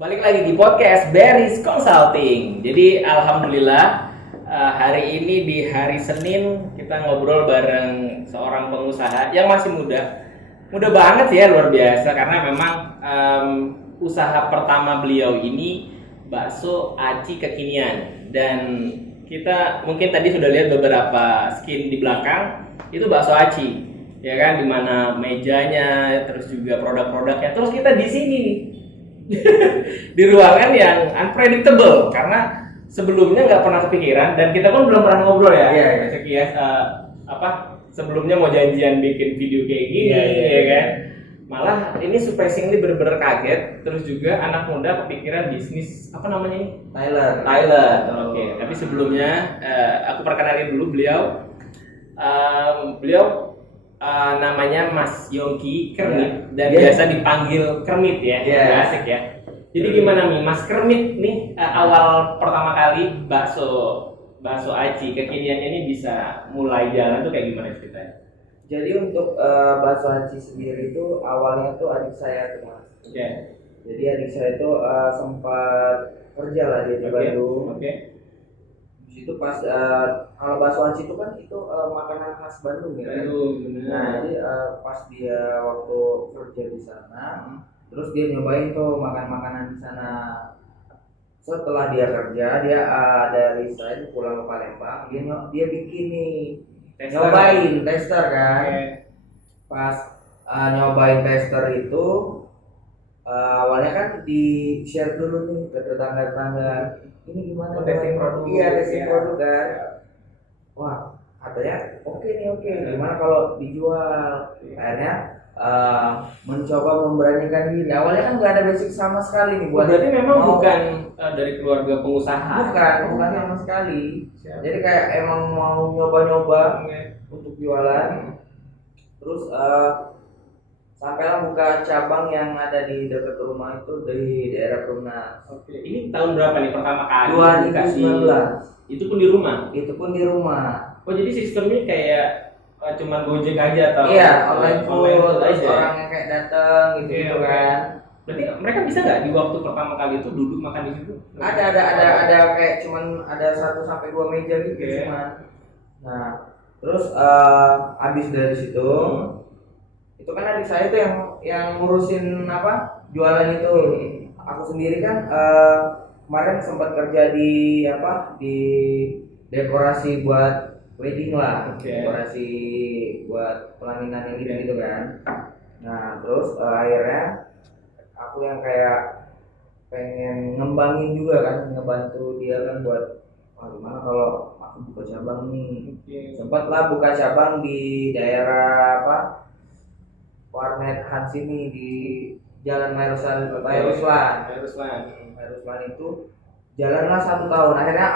Balik lagi di podcast Beris Consulting. Jadi alhamdulillah hari ini di hari Senin kita ngobrol bareng seorang pengusaha yang masih muda. Muda banget sih ya, luar biasa karena memang usaha pertama beliau ini bakso aci kekinian, dan kita mungkin tadi sudah lihat beberapa skin di belakang itu bakso aci, ya kan, dimana mejanya terus juga produk-produknya. Terus kita di sini nih di ruangan yang unpredictable karena sebelumnya nggak pernah kepikiran dan kita pun belum pernah ngobrol ya. Iya. Sekian sebelumnya mau janjian bikin video kayak gini, ya kan. Malah ini surprisingly bener-bener kaget. Terus juga anak muda kepikiran bisnis apa namanya ini? Tyler. Oke. Tapi sebelumnya aku perkenalin dulu beliau. Beliau namanya Mas Yongki Kermit dan biasa dipanggil Kermit ya. Asik ya. Jadi gimana nih Mas Kermit nih, awal pertama kali bakso aci kekiniannya ini bisa mulai jalan tuh kayak gimana ceritanya? Jadi untuk bakso aci sendiri itu awalnya tuh adik saya tuh Mas. Oke. Jadi adik saya itu sempat kerja lah di Bandung. Di situ pas kalau bakso aci itu kan itu makanan khas Bandung ya kan. Nah, jadi pas dia waktu kerja di sana, terus dia nyobain tuh makan makanan di sana. Setelah dia kerja, dia dari saya pulang ke Palembang, dia bikin nih nyobain tester kan. Pas nyobain tester itu awalnya kan di share dulu nih ke tetangga-tetangga, ini gimana testing produk. Iya, testing produk kan. Wah, katanya oke, gimana kalau dijual. Akhirnya mencoba memberanikan diri. Awalnya kan nggak ada basic sama sekali nih buat. Berarti memang bukan dari keluarga pengusaha. Bukan sama sekali. Jadi kayak emang mau nyoba-nyoba untuk jualan. Terus sampailah buka cabang yang ada di dekat rumah itu di daerah Perumnas. Oke. Ini tahun berapa nih pertama kali? 2019. Itu pun di rumah. Oh, jadi sistemnya kayak cuman Gojek aja atau? Iya, online food aja. Orang yang kayak datang gitu kan. Berarti mereka bisa nggak di waktu pertama kali itu duduk makan di situ? Ada kayak cuman ada 1 sampai 2 meja gitu cuman. Nah, terus habis dari situ itu kan adik saya tuh yang ngurusin jualan itu. Aku sendiri kan kemarin sempat kerja di di dekorasi buat wedding lah, dekorasi buat pelaminan ini gitu kan. Nah, terus akhirnya aku yang kayak pengen ngembangin juga kan, ngebantu dia kan buat gimana kalau aku buka cabang nih. Sempat lah buka cabang di daerah Warnet Hans ini di Jalan Mairuslan itu jalanlah 1 tahun. Akhirnya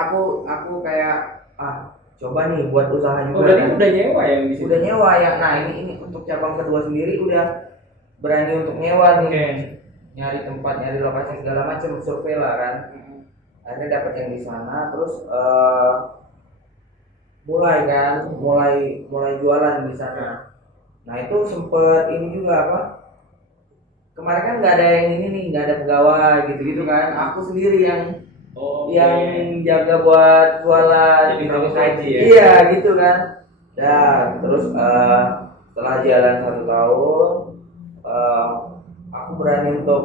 aku kayak coba nih buat usaha juga. Berarti udah nyewa yang di situ? Udah nyewa ya. Nah, ini untuk cabang kedua sendiri udah berani untuk nyewa nih. Nyari tempat, nyari lokasi segala macam, survei lah kan. Akhirnya dapat yang di sana, terus mulai jualan di sana. Nah, itu sempet ini juga kemarin kan nggak ada yang ini nih, nggak ada pegawai gitu kan. Aku sendiri yang jaga buat jualan. Jadi terus haji ya? Iya gitu kan. Dan terus setelah jalan 1 tahun, aku berani untuk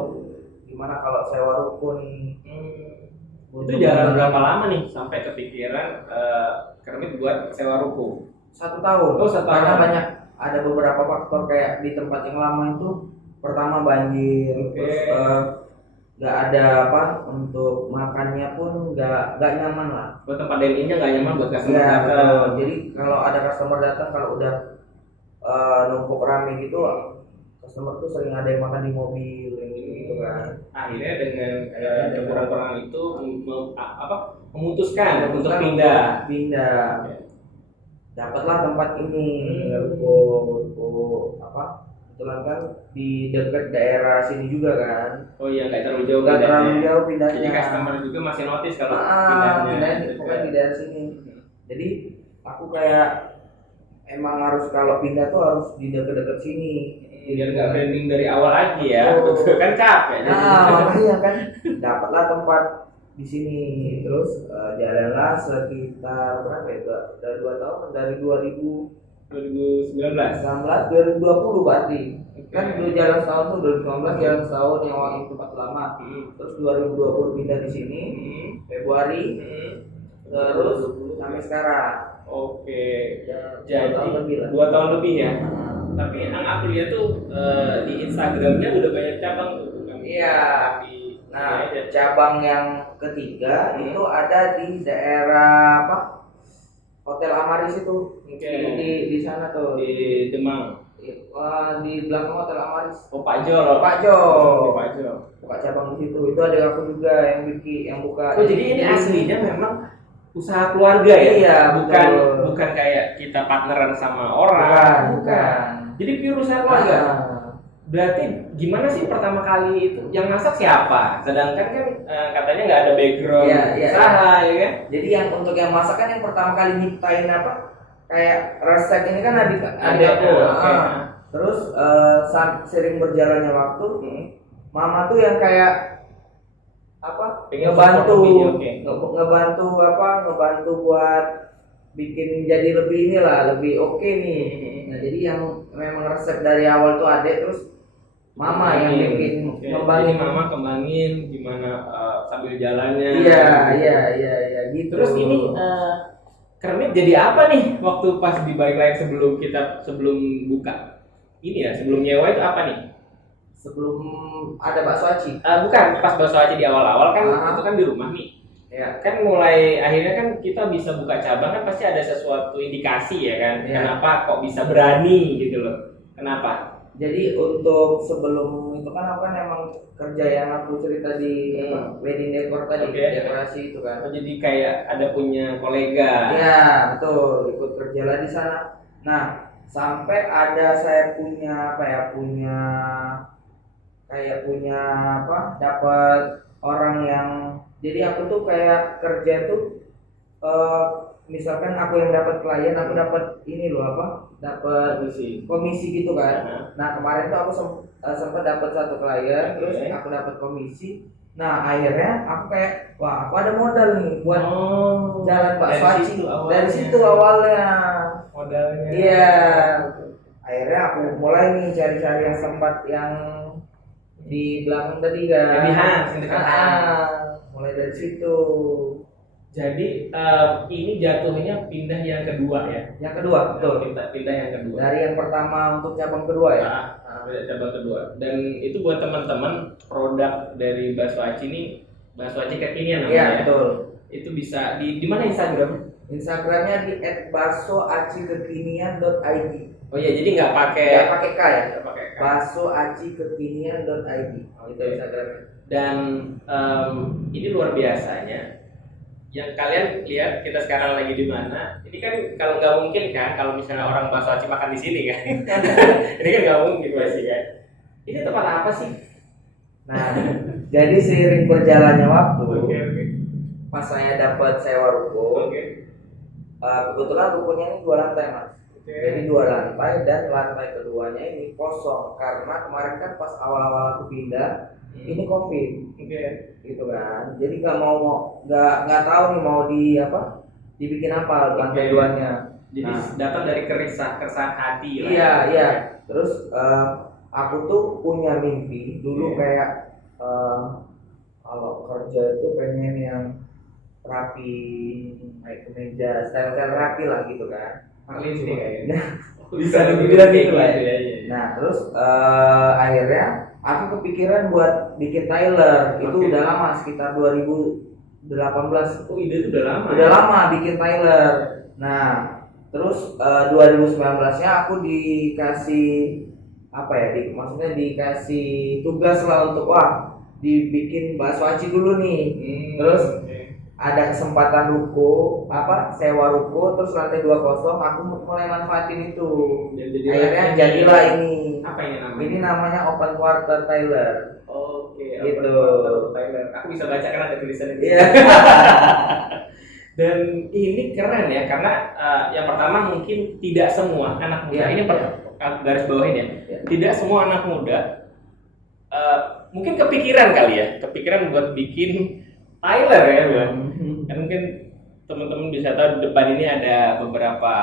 gimana kalau sewa ruko nih. Itu jalan berapa lama nih sampai kepikiran Kermit buat sewa ruko? 1 tahun. Oh, 1 tahun. Karena banyak ada beberapa faktor kayak di tempat yang lama itu pertama banjir, terus nggak ada untuk makannya pun nggak nyaman lah. Buat tempat diningnya nggak nyaman buat customer datang. Jadi kalau ada customer datang, kalau udah numpuk rame gitu, customer tuh sering ada yang makan di mobil gitu kan. Akhirnya dengan kekurangan itu memutuskan untuk pindah. Dapatlah tempat ini, ruko kebetulan kan di dekat daerah sini juga kan. Oh iya, nggak terlalu jauh. Nggak terlalu jauh pindahnya. Jadi customer juga masih notice kalau pindahnya bukan di daerah sini. Jadi aku kayak emang harus kalau pindah tuh harus di dekat-dekat sini. biar nggak branding dari awal lagi ya. Betul kan capek. Nah, makanya kan dapatlah tempat di sini. Terus jalanlah sekitar berapa ya? Udah 2 tahun dari 2019. 2020 berarti. Kan dulu jalan setahun tuh 2019 jalan setahun yang waktu itu tempat lama. Terus 2020 pindah di sini Februari. Terus sampai sekarang. Oke. Jadi 2 tahun lebih ya. Tapi yang aku lihat tuh di Instagramnya udah banyak cabang tuh. Iya. Nah, cabang yang ketiga itu ada di daerah apa? Hotel Amaris itu. Di sana tuh. Di Demang. Di belakang Hotel Amaris. Oh, Pak Jo. Pak Jo. Pak Jo. Buka cabang di situ. Itu ada aku juga yang buka. Oh, jadi ini aslinya memang usaha keluarga ya? Iya, bukan kayak kita partneran sama orang. Bukan. Jadi pure usaha keluarga. Berarti gimana sih pertama kali itu yang masak siapa? Sedangkan kan katanya nggak ada background usaha ya kan? Jadi yang untuk yang masak kan yang pertama kali nyiptain apa? Kayak resep ini kan adik aku. Terus sering berjalannya waktu, mama tuh yang kayak apa? Ngebantu buat bikin jadi lebih lebih oke nih. Nah, jadi yang memang resep dari awal tuh adek, terus mama yang bikin ngembangin. Mama kembangin gimana sambil jalannya. Iya gitu. Terus ini Kermit jadi apa nih waktu pas di balik layar sebelum buka ini ya, sebelum nyewa itu apa nih? Sebelum ada bakso aci? Bukan, pas bakso aci di awal-awal kan itu kan di rumah nih. Ya. Kan mulai akhirnya kan kita bisa buka cabang kan pasti ada sesuatu indikasi ya kan. Ya. Kenapa kok bisa berani gitu loh? Kenapa? Jadi untuk sebelum itu kan aku kan emang kerja yang aku cerita di wedding decor tadi, dekorasi itu kan. Oh, jadi kayak ada punya kolega. Iya, betul, ikut kerja lah di sana. Nah, sampai ada saya punya dapat orang yang, jadi aku tuh kayak kerja tuh misalkan aku yang dapat klien, aku dapat dapat komisi gitu kan. Nah, kemarin tuh aku sempat dapat 1 klien, terus aku dapat komisi. Nah, akhirnya aku kayak, wah, aku ada modal nih buat jalan bakso aci. Dari situ awalnya modalnya. Iya. Akhirnya aku mulai nih cari-cari yang tempat yang di belakang tadi kan. Mulai dari situ. Jadi ini jatuhnya pindah yang kedua ya? Yang kedua, betul. Pindah yang kedua. Dari yang pertama untuk cabang kedua ya? Cabang kedua. Dan itu buat teman-teman produk dari bakso aci ini, bakso aci kekinian namanya. Iya, betul. Itu bisa di mana Instagram? Instagramnya di @baksoacikekinian.id. Oh iya, jadi nggak pakai K ya? Nggak pakai K. baksoacikekinian.id. Itu Instagramnya. Dan ini luar biasanya. Yang kalian lihat kita sekarang lagi di mana? Ini kan kalau nggak mungkin kan kalau misalnya orang bakso aci makan di sini kan? Ini kan nggak mungkin pasti kan? Ini tempat apa sih? Nah, jadi seiring berjalannya waktu, pas saya dapat sewa ruko. Kebetulan rukonya ini 2 lantai mas. Jadi 2 lantai dan lantai keduanya ini kosong karena kemarin kan pas awal-awal aku pindah. Ini COVID, gitu kan. Jadi nggak tahu nih mau dibikin apa lantai 2-nya. Jadi datang dari keresahan hati lah. Iya. Terus aku tuh punya mimpi dulu kayak kalau kerja itu pengen yang rapi, kayak kemeja, style rapi lah gitu kan. Ini kayaknya. Bisa dibilang gitu lah. Nah terus akhirnya aku kepikiran buat bikin Tyler. Itu udah lama, sekitar 2018. Oh, ide itu udah lama. Udah lama bikin Tyler. Nah, terus 2019-nya aku dikasih maksudnya dikasih tugas lah untuk dibikin bakso aci dulu nih. Terus ada kesempatan ruko, sewa ruko, terus lantai 2 kosong, aku mulai manfaatin itu. Akhirnya jadilah ini. Apa ini namanya? Ini namanya Open Quarter Tyler. Oke, gitu. Open Tyler. Aku bisa baca kan ada tulisannya. Iya. Dan ini keren ya, karena yang pertama mungkin tidak semua anak muda ini garis bawahin ya. Ya. Tidak semua anak muda mungkin kepikiran kali ya, kepikiran buat bikin Tyler ya, Bang. Kan mungkin teman-teman bisa tahu di depan ini ada beberapa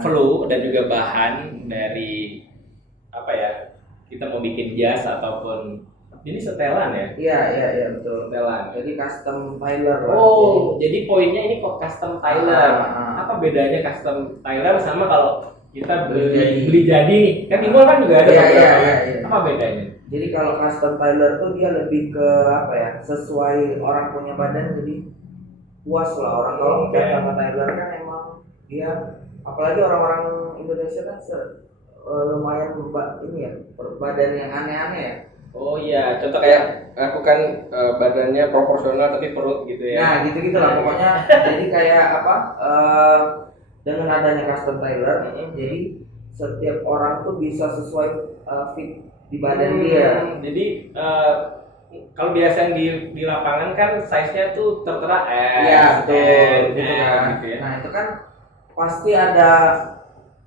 flow dan juga bahan dari apa ya, kita mau bikin jas ataupun ini setelan ya. Iya betul. Setelan. Jadi custom Tyler lah. Oh, jadi poinnya ini kok custom Tyler. Apa bedanya custom Tyler sama kalau kita beli jadi nih? Kan di mall kan juga ada. Iya. Apa bedanya? Jadi kalau custom Tyler tuh dia lebih ke apa ya? Sesuai orang punya badan, jadi puas lah orang kalau Oke. sama Tyler kan emang dia, apalagi orang-orang Indonesia kan lumayan ini ya, badan yang aneh-aneh ya. Oh iya, contoh kayak aku kan badannya proporsional tapi perut gitu ya. Nah gitu lah pokoknya. Jadi kayak apa? Dengan adanya custom Tyler, jadi setiap orang tuh bisa sesuai fit di badan dia. Jadi kalau biasa di lapangan kan size-nya tuh tertera S. Iya betul, M, gitu M, kan. gitu ya. Nah itu kan pasti ada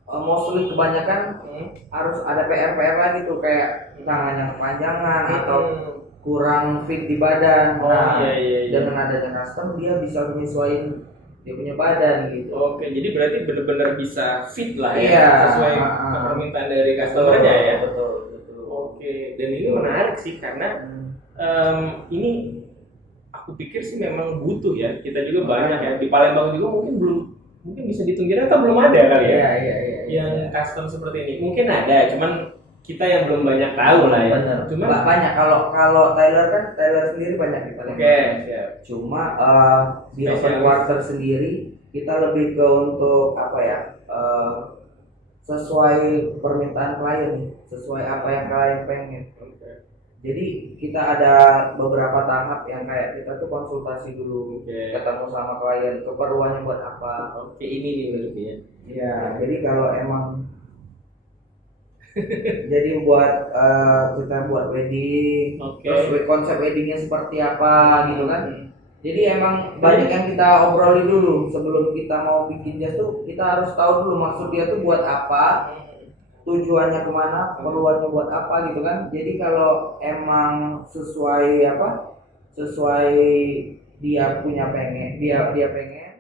mostly kebanyakan harus ada PR lagi tuh, kayak tangannya kepanjangan atau kurang fit di badan. Oh, Nah iya. dengan adanya custom dia bisa menyesuaikan dia punya badan gitu. Oke, jadi berarti benar-benar bisa fit lah ya, Iya. sesuai permintaan dari customer-nya ya. Betul. Oke, dan ini menarik sih karena ini aku pikir sih memang butuh ya. Kita juga banyak ya di Palembang juga mungkin bisa dihitung jari atau belum ada kali ya. Iya. Yang custom seperti ini mungkin ada, cuman kita yang belum banyak tahu lah ya. Bener. Cuma Nggak banyak kalau Tyler sendiri banyak di Palembang. Oke, siap. Cuma di open quarter sendiri kita lebih ke untuk apa ya, sesuai permintaan klien, sesuai apa yang klien pengen. Jadi kita ada beberapa tahap yang kayak kita tuh konsultasi dulu, ketemu sama klien, keperluannya buat apa. Oke, ini nih berarti ya. Iya, jadi kalau emang jadi buat kita buat wedding, terus konsep weddingnya seperti apa gitu kan. Jadi emang banyak yang kita obrolin dulu sebelum kita mau bikin jas tuh, kita harus tahu dulu maksud dia tuh buat apa, tujuannya kemana, perluannya buat apa gitu kan. Jadi kalau emang sesuai dia pengen